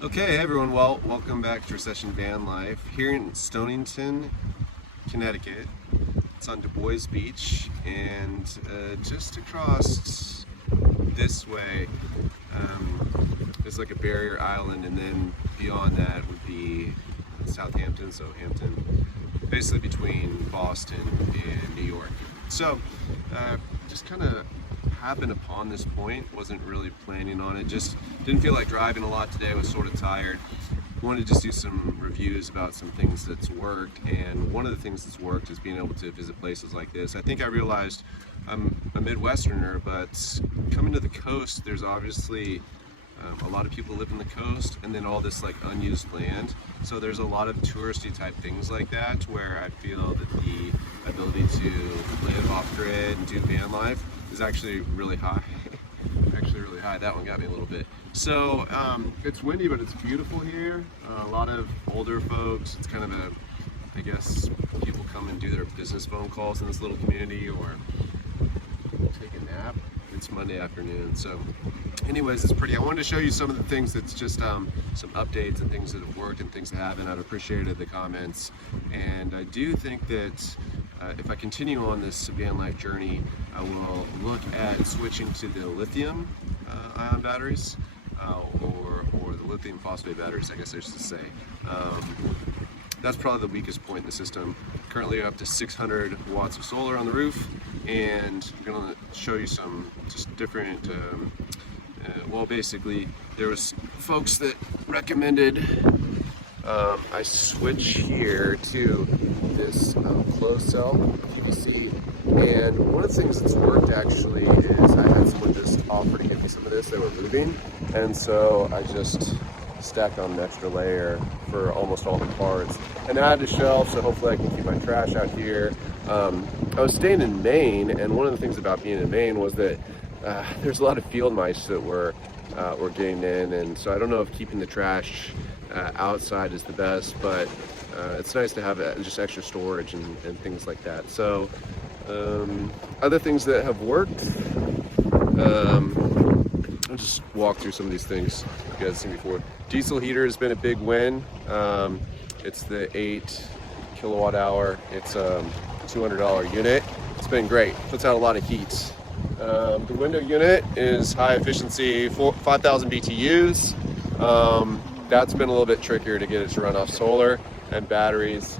Okay, hey everyone. Well, welcome back to Recession Van Life here in Stonington, Connecticut. It's on Du Bois Beach, and just across this way is like a barrier island, and then beyond that would be Southampton, so Hampton, basically between Boston and New York. So, just kind of happened upon this point, wasn't really planning on it, just didn't feel like driving a lot today, was sort of tired. Wanted to just do some reviews about some things that's worked, and one of the things that's worked is being able to visit places like this. I think I realized I'm a Midwesterner, but coming to the coast, there's obviously a lot of people live in the coast, and then all this like unused land. So there's a lot of touristy type things like that, where I feel that the ability to live off grid and do van life is actually really high. Actually really high. That one got me a little bit. So it's windy, but it's beautiful here. A lot of older folks. It's kind of a, I guess, people come and do their business phone calls in this little community or take a nap. It's Monday afternoon, so anyways, it's pretty. I wanted to show you some of the things that's just some updates and things that have worked and things that haven't. I've appreciated the comments, and I do think that if I continue on this van life journey, I will look at switching to the lithium ion batteries or the lithium phosphate batteries, I guess I should say. That's probably the weakest point in the system. Currently up to 600 watts of solar on the roof, and I'm gonna show you some just different, well, basically there was folks that recommended I switch here to this closed cell PVC, and one of the things that's worked actually is I had someone just offer to give me some of this. They were moving, and so I just stacked on an extra layer for almost all the parts, and I had a shelf, so hopefully I can keep my trash out here. I was staying in Maine, and one of the things about being in Maine was that there's a lot of field mice that were getting in, and so I don't know if keeping the trash outside is the best, but it's nice to have just extra storage and things like that. So other things that have worked, I'll just walk through some of these things you guys have seen before. Diesel heater has been a big win. It's the 8 kilowatt hour. It's a $200 unit. It's been great. Puts out a lot of heat. The window unit is high efficiency, 5,000 BTUs. That's been a little bit trickier to get it to run off solar and batteries.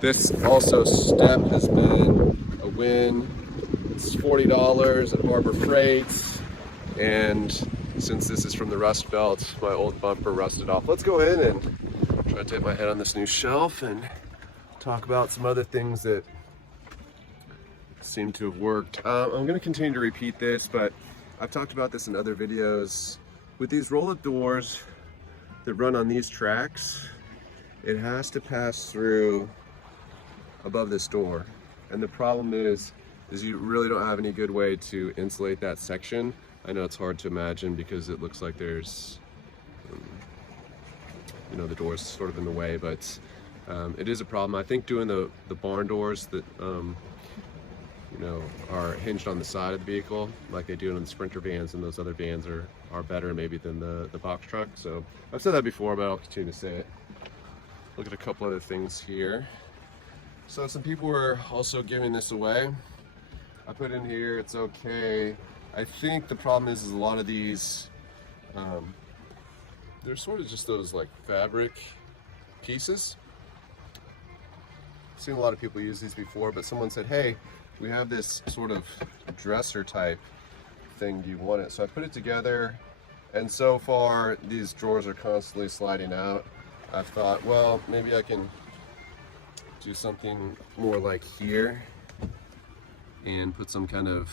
This also step has been a win. It's $40 at Harbor Freight. And since this is from the Rust Belt, my old bumper rusted off. Let's go in and try to take my head on this new shelf and talk about some other things that seem to have worked. I'm going to continue to repeat this, but I've talked about this in other videos. With these roll-up doors that run on these tracks, it has to pass through above this door. And the problem is you really don't have any good way to insulate that section. I know it's hard to imagine because it looks like there's, the door's sort of in the way, but it is a problem. I think doing the barn doors that, are hinged on the side of the vehicle, like they do in the Sprinter vans, and those other vans are better maybe than the box truck. So I've said that before, but I'll continue to say it. Look at a couple other things here. So some people were also giving this away. I put in here, it's okay. I think the problem is a lot of these, they're sort of just those like fabric pieces. I've seen a lot of people use these before, but someone said, hey, we have this sort of dresser type thing, do you want it? So I put it together, and so far these drawers are constantly sliding out. I thought, well, maybe I can do something more like here and put some kind of,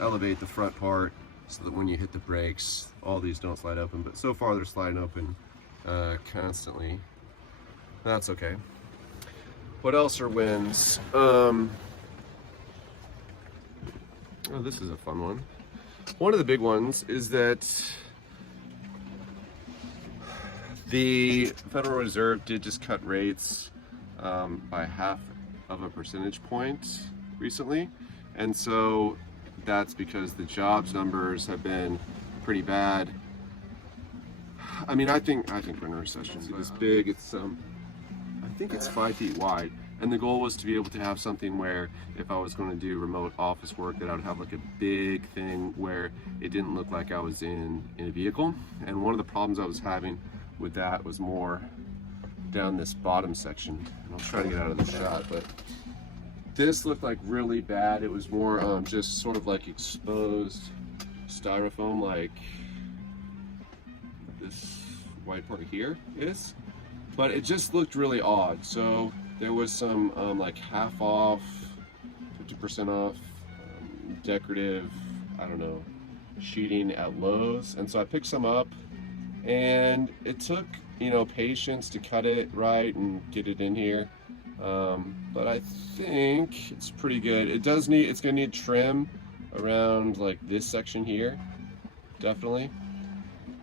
elevate the front part so that when you hit the brakes, all these don't slide open, but so far they're sliding open constantly. That's okay. What else are wins? Oh, this is a fun one. One of the big ones is that the Federal Reserve did just cut rates by 0.5 percentage point recently, and so that's because the jobs numbers have been pretty bad. I mean, I think we're in a recession. It's big. It's I think it's 5 feet wide, and the goal was to be able to have something where if I was going to do remote office work, that I would have like a big thing where it didn't look like I was in a vehicle. And one of the problems I was having with that was more down this bottom section. And I'll try to get out of the shot, but this looked like really bad. It was more just sort of like exposed styrofoam, like this white part here is, but it just looked really odd. So there was some like half off, 50% off, decorative, I don't know, sheeting at Lowe's, and so I picked some up, and it took, you know, patience to cut it right and get it in here. But I think it's pretty good. It's gonna need trim around like this section here, definitely.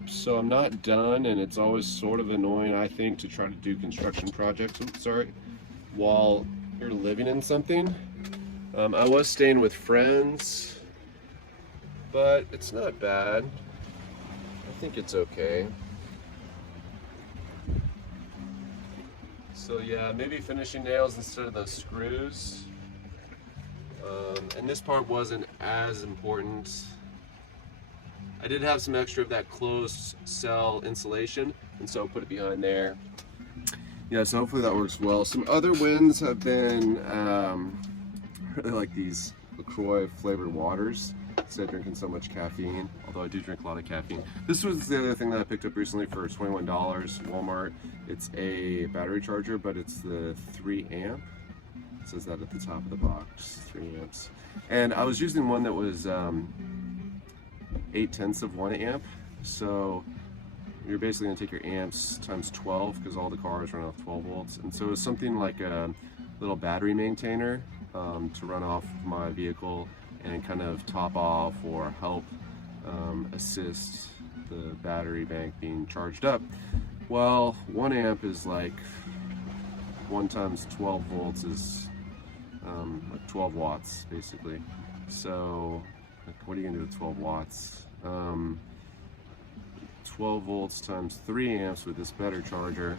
So I'm not done, and it's always sort of annoying, I think, to try to do construction projects, while you're living in something. I was staying with friends, but it's not bad. I think it's okay. So yeah, maybe finishing nails instead of those screws. And this part wasn't as important. I did have some extra of that closed cell insulation, and so I put it behind there. Yeah, so hopefully that works well. Some other wins have been, I really like these LaCroix flavored waters. Instead of drinking so much caffeine, although I do drink a lot of caffeine. This was the other thing that I picked up recently for $21, Walmart. It's a battery charger, but it's the 3 amp. It says that at the top of the box, 3 amps. And I was using one that was 8/10 of 1 amp. So you're basically gonna take your amps times 12, because all the cars run off 12 volts. And so it's something like a little battery maintainer to run off my vehicle and kind of top off or help assist the battery bank being charged up. Well, 1 amp is like 1 times 12 volts is like 12 watts basically. So like, what are you gonna do with 12 watts? 12 volts times 3 amps with this better charger,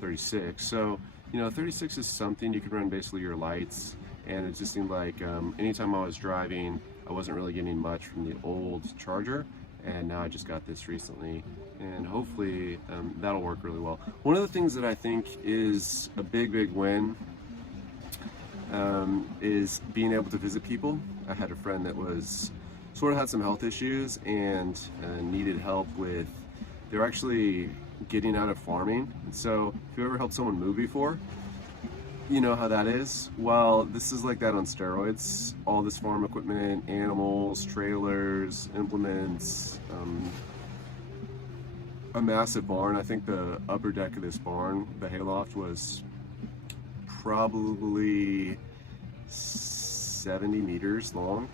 36. So, you know, 36 is something. You could run basically your lights, and it just seemed like anytime I was driving, I wasn't really getting much from the old charger, and now I just got this recently, and hopefully that'll work really well. One of the things that I think is a big win is being able to visit people. I had a friend that sort of had some health issues and needed help with, they were actually getting out of farming. So if you ever helped someone move before, you know how that is. Well, this is like that on steroids. All this farm equipment, animals, trailers, implements, a massive barn. I think the upper deck of this barn, the hayloft, was probably 70 meters long.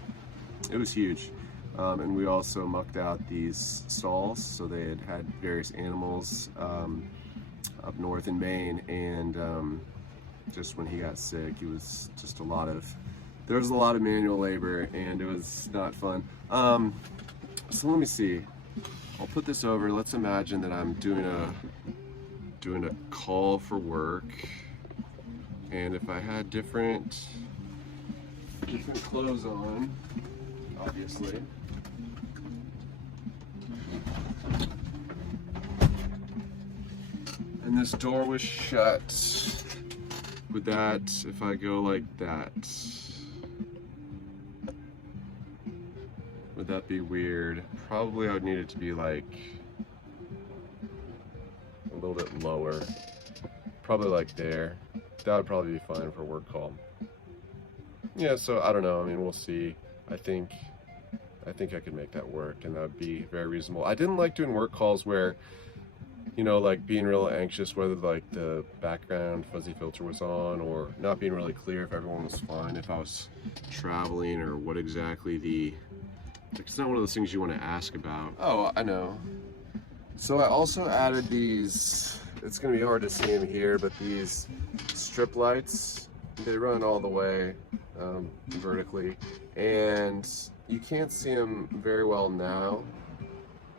It was huge. And we also mucked out these stalls, so they had various animals up north in Maine, and just when he got sick, it was just there was a lot of manual labor, and it was not fun. So let me see. I'll put this over. Let's imagine that I'm doing a call for work, and if I had different clothes on, obviously. And this door was shut. With that, if I go like that, would that be weird? Probably I would need it to be like a little bit lower. Probably like there. That would probably be fine for a work call. Yeah, so I don't know. I mean, we'll see. I think I could make that work, and that would be very reasonable. I didn't like doing work calls where, you know, like being real anxious whether like the background fuzzy filter was on, or not being really clear if everyone was fine, if I was traveling, or what exactly it's not one of those things you want to ask about. Oh, I know. So I also added these, it's going to be hard to see them here, but these strip lights, they run all the way vertically, and You can't see them very well now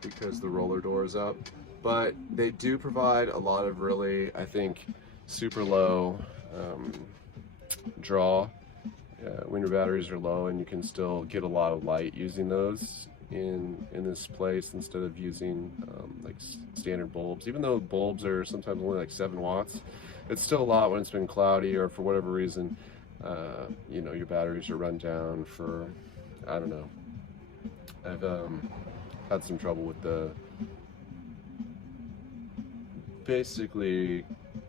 because the roller door is up, but they do provide a lot of really, I think, super low draw when your batteries are low, and you can still get a lot of light using those in this place instead of using like standard bulbs. Even though bulbs are sometimes only like 7 watts, it's still a lot when it's been cloudy or for whatever reason, you know, your batteries are run down for, I don't know. I've had some trouble with the basically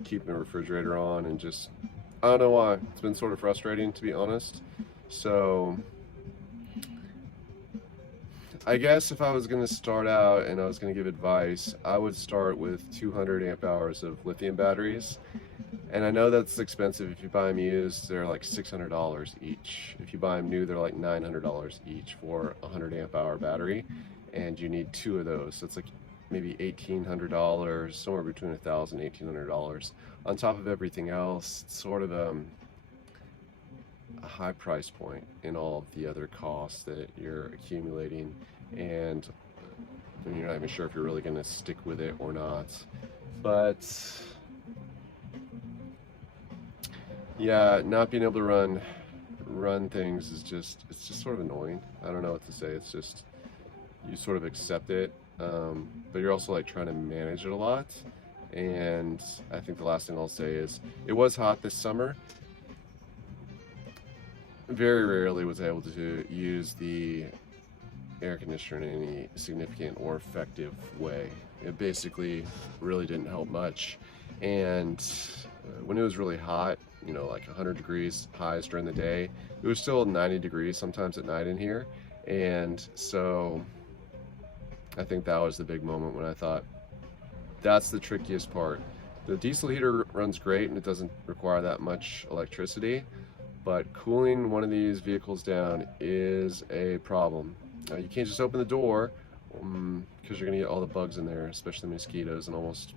keeping the refrigerator on, and just, I don't know why. It's been sort of frustrating, to be honest. So I guess if I was going to start out and I was going to give advice, I would start with 200 amp hours of lithium batteries. And I know that's expensive. If you buy them used, they're like $600 each. If you buy them new, they're like $900 each for a 100 amp hour battery. And you need 2 of those. So it's like maybe $1,800, somewhere between $1,000 and $1,800. On top of everything else, it's sort of a high price point in all of the other costs that you're accumulating, and you're not even sure if you're really going to stick with it or not. But yeah, not being able to run things is just, it's just sort of annoying. I don't know what to say. It's just, you sort of accept it, but you're also like trying to manage it a lot. And I think the last thing I'll say is, it was hot this summer. Very rarely was I able to use the air conditioner in any significant or effective way. It basically really didn't help much. And when it was really hot, you know, like 100 degrees highs during the day, it was still 90 degrees sometimes at night in here. And so I think that was the big moment when I thought, that's the trickiest part. The diesel heater runs great and it doesn't require that much electricity, but cooling one of these vehicles down is a problem. You can't just open the door because you're gonna get all the bugs in there, especially mosquitoes in almost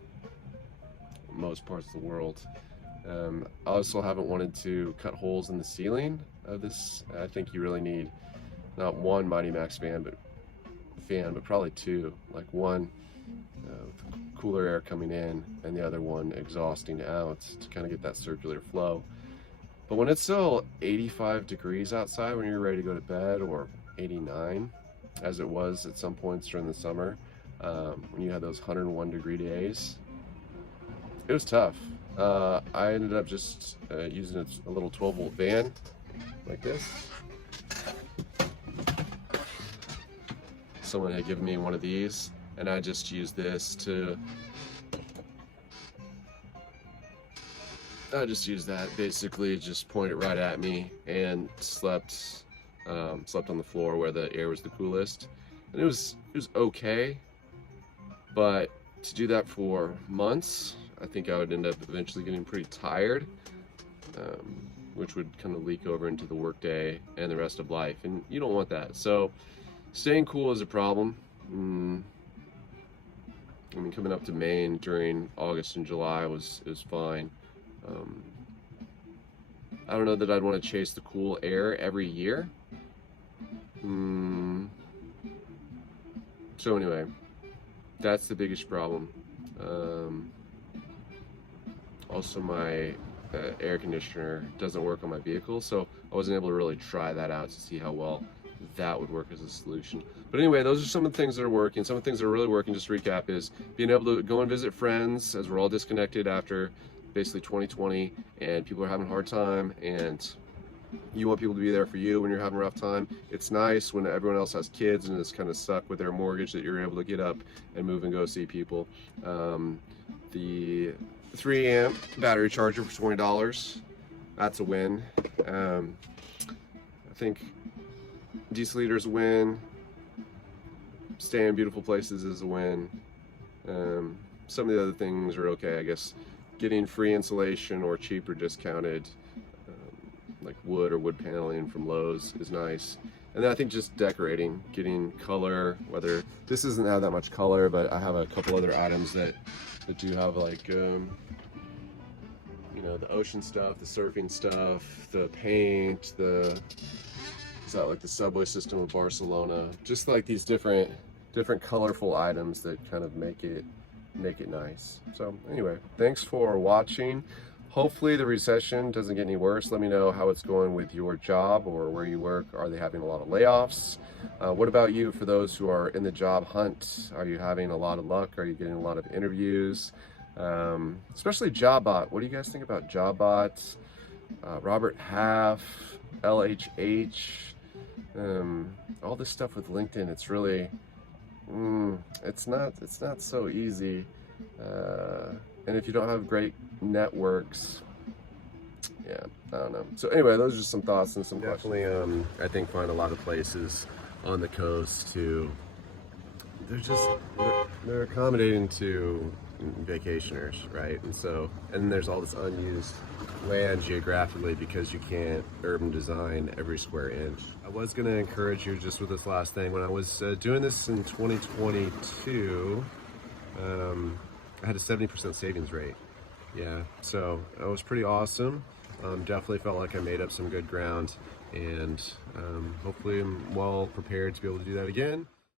most parts of the world. I also haven't wanted to cut holes in the ceiling of this. I think you really need not one Mighty Max fan, but probably 2, like one cooler air coming in and the other one exhausting out to kind of get that circular flow. But when it's still 85 degrees outside when you're ready to go to bed, or 89 as it was at some points during the summer, when you had those 101 degree days, it was tough. I ended up just using a little 12-volt fan like this. Someone had given me one of these, and I just used this to, I just used that, basically just point it right at me, and slept on the floor where the air was the coolest. And it was okay, but to do that for months, I think I would end up eventually getting pretty tired, which would kind of leak over into the workday and the rest of life, and you don't want that. So staying cool is a problem. I mean, coming up to Maine during August and July was fine. I don't know that I'd want to chase the cool air every year. So anyway, that's the biggest problem. Also, my air conditioner doesn't work on my vehicle, so I wasn't able to really try that out to see how well that would work as a solution. But anyway, those are some of the things that are working. Some of the things that are really working, just to recap, is being able to go and visit friends, as we're all disconnected after basically 2020, and people are having a hard time, and you want people to be there for you when you're having a rough time. It's nice when everyone else has kids and is kind of stuck with their mortgage that you're able to get up and move and go see people. The 3 amp battery charger for $20, that's a win. I think diesel heater's a win. Staying in beautiful places is a win. Some of the other things are okay, I guess. Getting free insulation or cheap or discounted, like wood or wood paneling from Lowe's, is nice. And then I think just decorating, getting color, whether this doesn't have that much color, but I have a couple other items that do have, like, you know, the ocean stuff, the surfing stuff, the paint, the What's that, like the subway system of Barcelona? Just like these different colorful items that kind of make it nice. So anyway, thanks for watching. Hopefully the recession doesn't get any worse. Let me know how it's going with your job or where you work. Are they having a lot of layoffs? What about you, for those who are in the job hunt? Are you having a lot of luck? Are you getting a lot of interviews? Especially JobBot. What do you guys think about JobBot? Robert Half, LHH, all this stuff with LinkedIn. It's really, it's not so easy. And if you don't have great networks, yeah, I don't know. So anyway, those are just some thoughts and some definitely, I think, find a lot of places on the coast to, they're accommodating to vacationers, right? And there's all this unused land geographically because you can't urban design every square inch. I was going to encourage you just with this last thing. When I was doing this in 2022, I had a 70% savings rate. Yeah, so that was pretty awesome. Definitely felt like I made up some good ground, and hopefully I'm well prepared to be able to do that again.